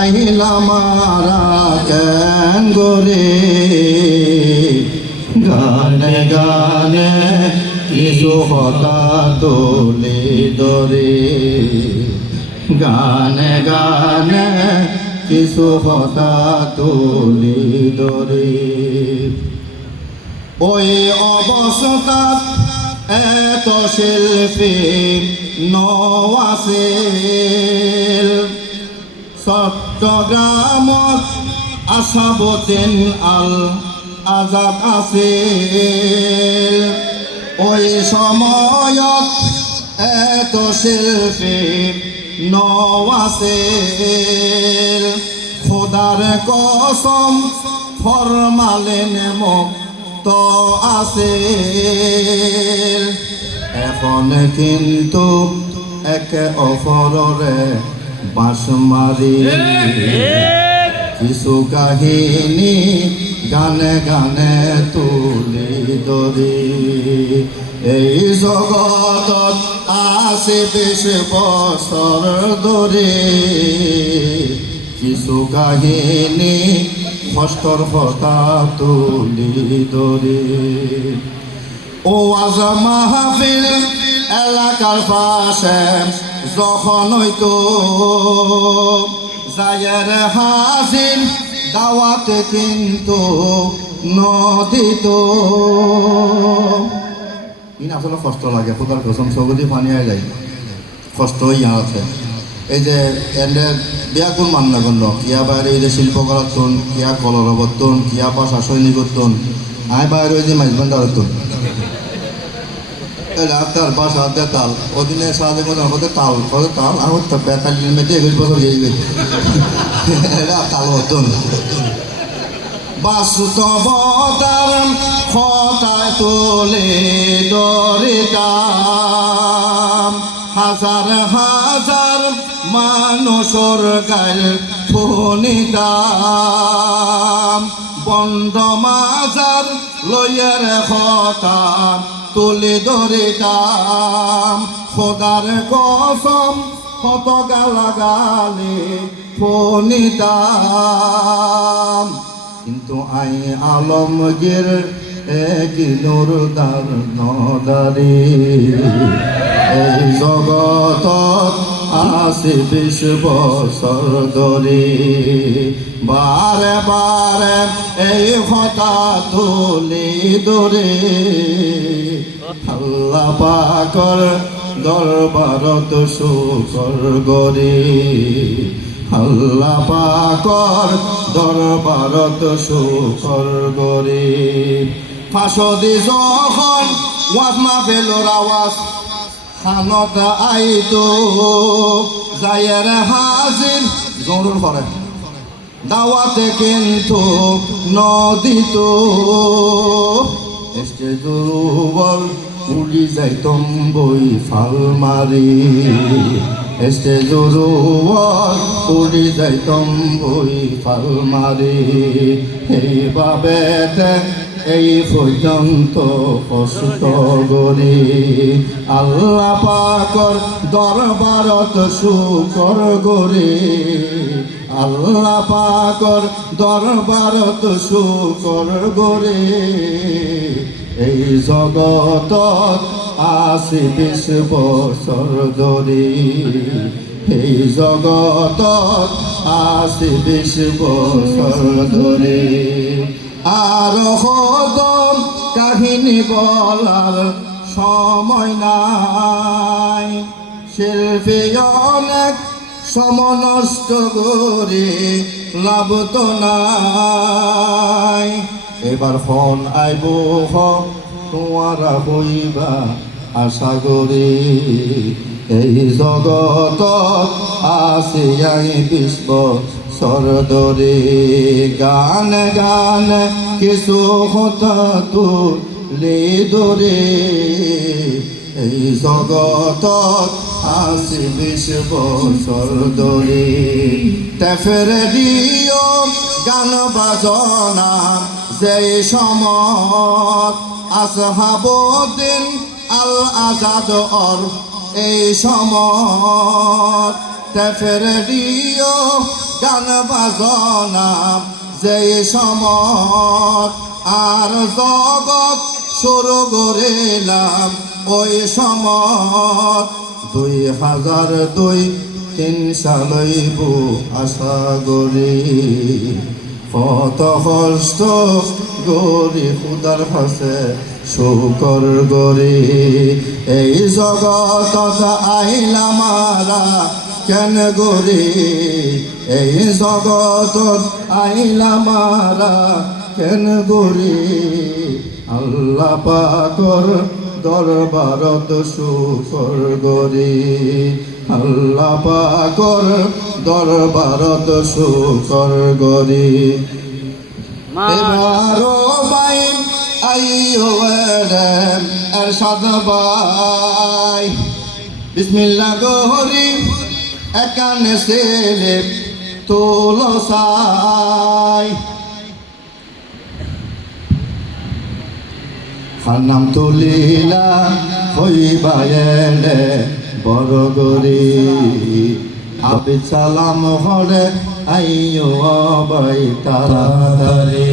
রাহিলা মারা গানে গানে কিছু হতা দোলে দরে গানে গানে কিছু হতা তোলে দরে ওই অবস্থাত এত শিল্পী নওয়াছিল চট্টগ্রামত আশাবদিন আল আজাদ আছিল। ওই সময়ত এত শিল্পী নওয়াছিল খোদার কসম ফরমালেন মুক্ত আছে এখন কিন্তু একে অপররে বাঁশ মারি কিছু কাহিনী গানে গানে তুলি ধরি। এই জগতত আছে বেশ বছর ধরে কিছু কাহিনী কষ্টর কথা তুলি ধরে ও আজ মাহফিল এলাকার পাশে যখন হইতো জায়ের হাসিল দাওয়াতে কিন্তু নদিত ইন আসলে কষ্ট লাগে খোদার কসম সবদি পানি আয় যায় কষ্ট ইয়া আছে এই যে এনে বিয়া কোন মান না করল কিয়া বাইরে যে শিল্পকলাতুন কিয়া কলরবতুন কিয়া পাশা সৈনিকতুন আয় বাইরে ওই যে মাইজবান্ডারতুন ডাক্তার বাসা হাতে তাল ওদিনে সাহায্য করে আমাকে তাল করে তাল আমার তো বেতালির মেয়েতে একুশ বছর গিয়ে এটা তাল হতন তোলে দরিতাম হাজার হাজার মানুষর গাল ফোনিতাম বন্ধ মাজার লইয়ের খতাম তুলে দাম। খোদার কসম, কত গালাগালে ফোনিতাম কিন্তু আই আলমগীর, এক নুরদার নদারি। এই জগতত আছে বিশ বছর ধরে। বারে বারে এই হতা তুলি ধরে। আল্লাহ পাকর দরবারত শুকর গরে আল্লাহ পাকর দরবারত শুকর গরে ফাঁসদি যখন ওয়াজ মা বেলোর আওয়াজ। খানত আইতো যায়ের হাজির। জরুর করে দাওয়াতে কিন্তু নদিত। এসে দুর্বল উড়ি যাইতম বই ফাল মারি। এসে দুর্বল উড়ি যাইতম বই ফাল মারি। এইভাবে এই পর্যন্ত কষ্ট গরি আল্লাহ পাকর দরবারত শুকর গরে আল্লাহ পাকর দরবারত শুকর গরে এই জগতত আসি বিশ বছর ধরে। এই জগতত আসি বিশ বছর ধরে। আর হদম কাহিনী বলার সময় নাই। শিল্পী অনেক সমনষ্ট করে লাভ তো নাই। এবার ফোন আইব হ তোমারা হইবা আশা করি। এই জগত আছে আই বিশ্ব সরদরে গান গান কিছু হতা তুলে দরে এই জগত আসি বিশ বছর ধরে। তেফের দিও, গান বাজনা যেই সমত আসহাবদিন আল আজাদ অর এই সমত তেফের দিও গান বাজনা যে সমত আর জগৎ শুরু করিলাম, ওই সমত দুই হাজার দুই তিন সালইব আশা করি। কত কষ্ট গরি খুদার কাছে শুকর গরি এই জগতত আইলামারা কেন গরি? এই জগতত আইলামারা কেন গরি? আল্লাহ পাকর দরবারত শুকর গরি। আল্লাহ পাকর দরবারত শুকর গরি। এবারও বাইন আইও এরেম এরশাদ বাই বিসমিল্লাহ একানে সেলে তোলো সাই খানাম তুলিলা হইবা এলে বড় গরি। আবি সালাম হরে আইও বাই তাড়াতাড়ি।